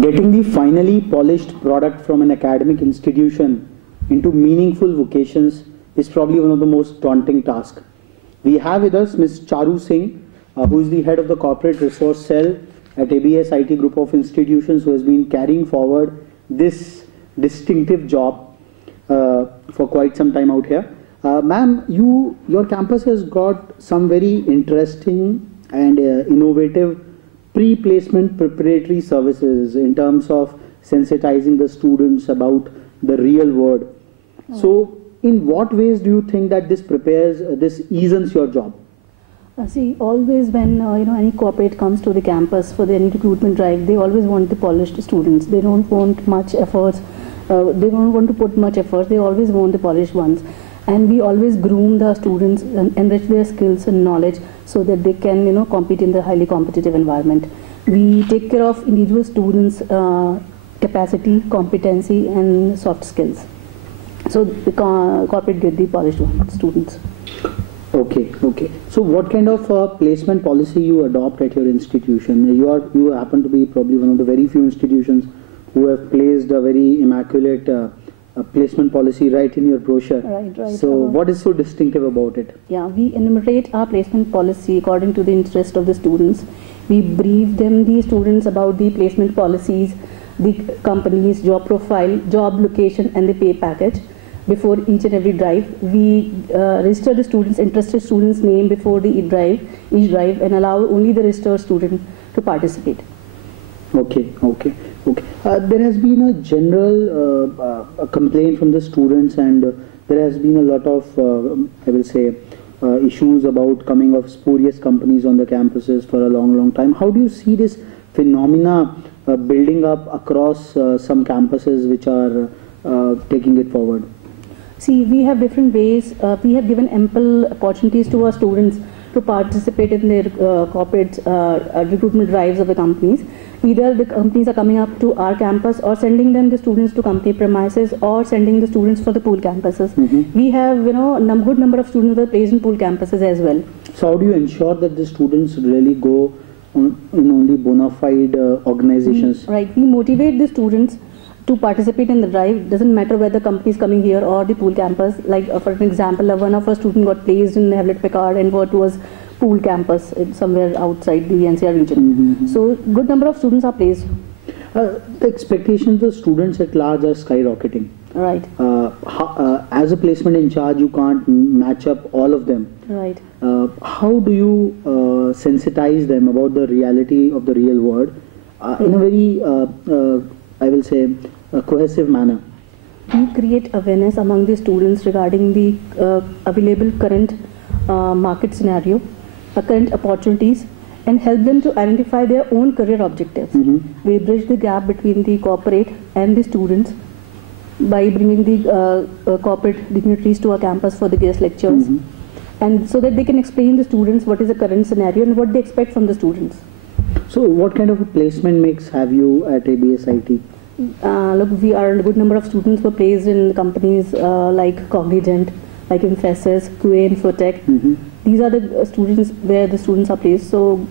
Getting the finally polished product from an academic institution into meaningful vocations is probably one of the most daunting tasks. We have with us Ms. Charu Singh, who is the head of the Corporate Resource Cell at ABS IT Group of Institutions, who has been carrying forward this distinctive job for quite some time out here. Ma'am, your campus has got some very interesting and innovative pre-placement preparatory services in terms of sensitizing the students about the real world. So, in what ways do you think that this eases your job? See, always when any corporate comes to the campus for any recruitment drive, they always want the polished students. They don't want much efforts. They don't want to put much effort. They always want the polished ones. And we always groom the students and enrich their skills and knowledge so that they can, compete in the highly competitive environment. We take care of individual students' capacity, competency, and soft skills. So the corporate get the polished students. Okay. So what kind of placement policy you adopt at your institution? You happen to be probably one of the very few institutions who have placed a very immaculate placement policy right in your brochure. Right. So what is so distinctive about it? Yeah, we enumerate our placement policy according to the interest of the students. We brief the students about the placement policies, the company's job profile, job location, and the pay package. Before each and every drive, we register the interested students' name before each drive, and allow only the registered student to participate. Okay. There has been a general complaint from the students, and there has been a lot of, I will say, issues about coming of spurious companies on the campuses for a long time. How do you see this phenomena building up across some campuses which are taking it forward? See, we have different ways. We have given ample opportunities to our students to participate in their corporate recruitment drives of the companies. Either the companies are coming up to our campus or sending them the students to company premises or sending the students for the pool campuses. We have, a good number of students that are placed in pool campuses as well. So how do you ensure that the students really go in only bona fide organizations? Right. We motivate the students to participate in the drive. Doesn't matter whether the company is coming here or the pool campus. Like for an example, one of our students got placed in Hewlett Packard and what was pool campus somewhere outside the NCR region. So good number of students are placed. The expectations of students at large are skyrocketing. Right. As a placement in charge, you can't match up all of them. Right. How do you sensitize them about the reality of the real world in a very I will say, a cohesive manner? We create awareness among the students regarding the available current market scenario, current opportunities, and help them to identify their own career objectives. We bridge the gap between the corporate and the students by bringing the corporate dignitaries to our campus for the guest lectures, and so that they can explain the students what is the current scenario and what they expect from the students. So what kind of a placement mix have you at ABS IT? Look, we are a good number of students were placed in companies like Cognizant, like Infosys, QA, Infotech. These are the students where the students are placed. So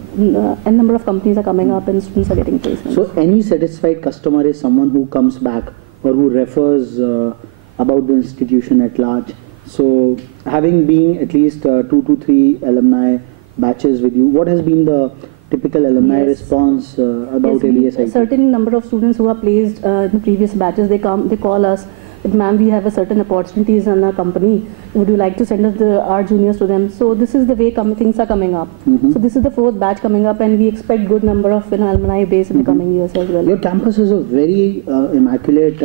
a number of companies are coming up and students are getting placements. So any satisfied customer is someone who comes back or who refers about the institution at large. So having been at least 2 to 3 alumni batches with you, what has been the typical alumni response about ABS IT? A certain number of students who are placed in the previous batches, they call us, ma'am, we have a certain opportunities in our company. Would you like to send us our juniors to them? So this is the way things are coming up. So this is the 4th batch coming up, and we expect good number of alumni base in the coming years as well. Your campus is a very immaculate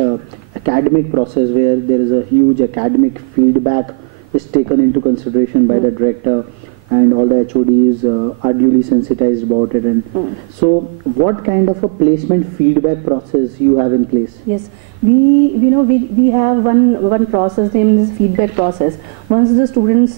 academic process where there is a huge academic feedback is taken into consideration by the director, and all the HODs are duly sensitized about it. And so what kind of a placement feedback process you have in place? Yes, we have one process named is feedback process. Once the students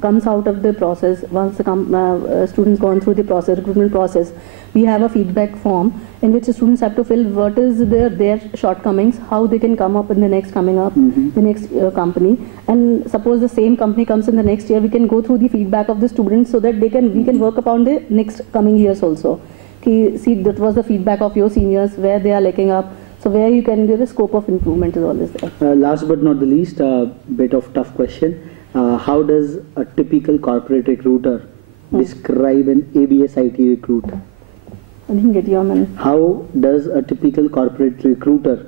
comes out of the process, once the students gone through the recruitment process, we have a feedback form in which the students have to fill what is their shortcomings, how they can come up in the next the next company. And suppose the same company comes in the next year, we can go through the feedback of the students so that we can work upon the next coming years also. see that was the feedback of your seniors where they are lacking up. So where you can give a scope of improvement is always there. Last but not the least, a bit of tough question. How does a typical corporate recruiter describe an ABS IT recruit? I didn't get you, man. How does a typical corporate recruiter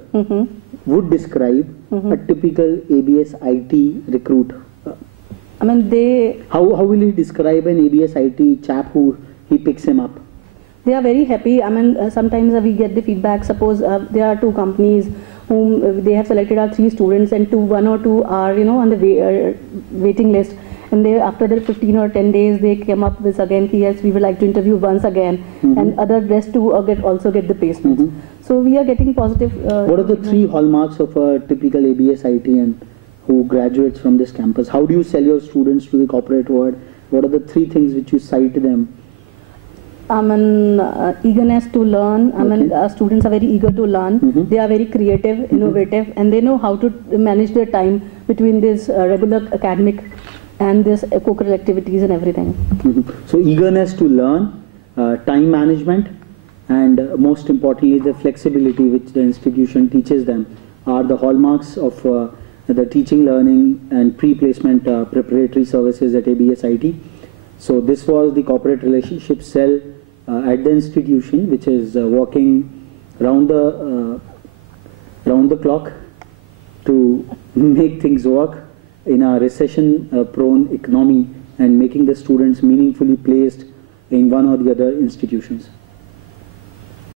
would describe a typical ABS IT recruit? I mean, How will he describe an ABS IT chap who he picks him up? they are very happy. I mean, sometimes we get the feedback. Suppose there are two companies whom they have selected our 3 students, and one or two are, you know, on the waiting list. And they, after the 15 or 10 days, they came up with again, yes, we would like to interview once again, and other rest to also get the placements. So we are getting positive. What are the 3 hallmarks of a typical ABS IT and who graduates from this campus? How do you sell your students to the corporate world? What are the 3 things which you cite to them? I mean, eagerness to learn. I mean, students are very eager to learn. They are very creative, innovative, and they know how to manage their time between this regular academic and this co-curricular activities and everything. So eagerness to learn, time management, and most importantly the flexibility which the institution teaches them are the hallmarks of the teaching, learning and pre-placement preparatory services at ABS IT. So this was the corporate relationship cell at the institution, which is working round the clock to make things work in a recession-prone economy and making the students meaningfully placed in one or the other institutions.